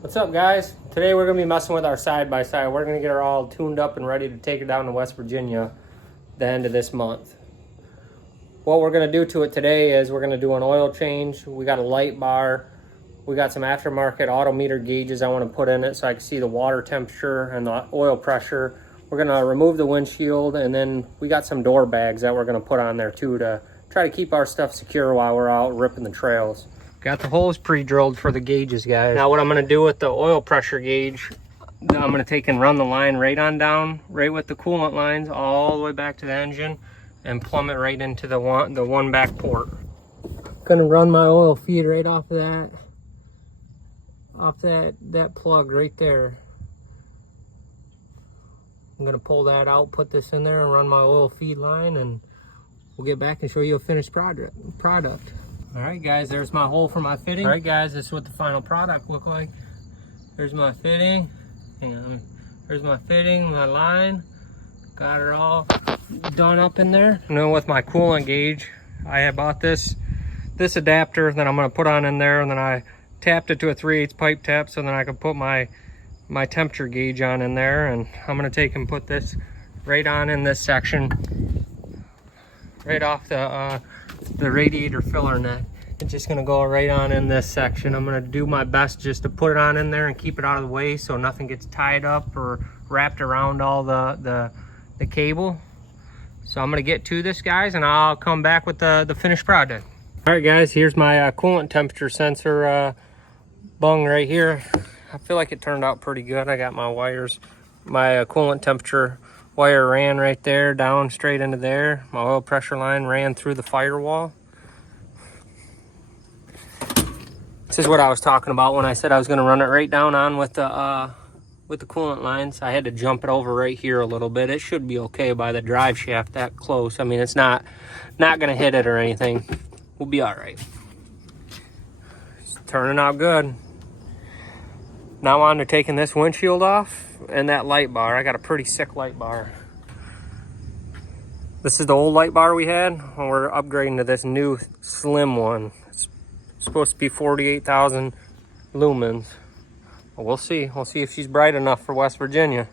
What's up, guys? Today we're going to be messing with our side-by-side. We're going to get her all tuned up and ready to take her down to West Virginia the end of this month. What we're going to do to it today is we're going to do an oil change. We got a light bar. We got some aftermarket autometer gauges I want to put in it so I can see the water temperature and the oil pressure. We're going to remove the windshield, and then we got some door bags that we're going to put on there too to try to keep our stuff secure while we're out ripping the trails. Got the holes pre-drilled for the gauges, guys. Now what I'm going to do with the oil pressure gauge, I'm going to take and run the line right on down, right with the coolant lines, all the way back to the engine, and plumb it right into the one back port. Going to run my oil feed right off of that plug right there. I'm going to pull that out, put this in there, and run my oil feed line, and we'll get back and show you a finished product. All right, guys, there's my hole for my fitting. All right, guys, this is what the final product look like. There's my fitting. Hang on. There's my fitting, my line. Got her all done up in there. And then with my coolant gauge, I had bought this adapter that I'm going to put on in there, and then I tapped it to a 3/8 pipe tap so then I could put my temperature gauge on in there. And I'm going to take and put this right on in this section, right off the radiator filler neck. It's just gonna go right on in this section. I'm gonna do my best just to put it on in there and keep it out of the way so nothing gets tied up or wrapped around all the cable. So I'm gonna get to this, guys, and I'll come back with the finished product. All right, guys, here's my coolant temperature sensor bung right here. I feel like it turned out pretty good. I got my wires, my coolant temperature wire ran right there down straight into there. My oil pressure line ran through the firewall. This is what I was talking about when I said I was going to run it right down on with the coolant lines. I had to jump it over right here a little bit. It should be okay by the drive shaft that close. I mean, it's not going to hit it or anything. We'll be all right. It's turning out good. Now on to taking this windshield off and that light bar. I got a pretty sick light bar. This is the old light bar we had, and we're upgrading to this new slim one. It's supposed to be 48,000 lumens. Well, we'll see. We'll see if she's bright enough for West Virginia.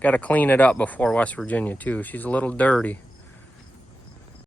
Got to clean it up before West Virginia too. She's a little dirty.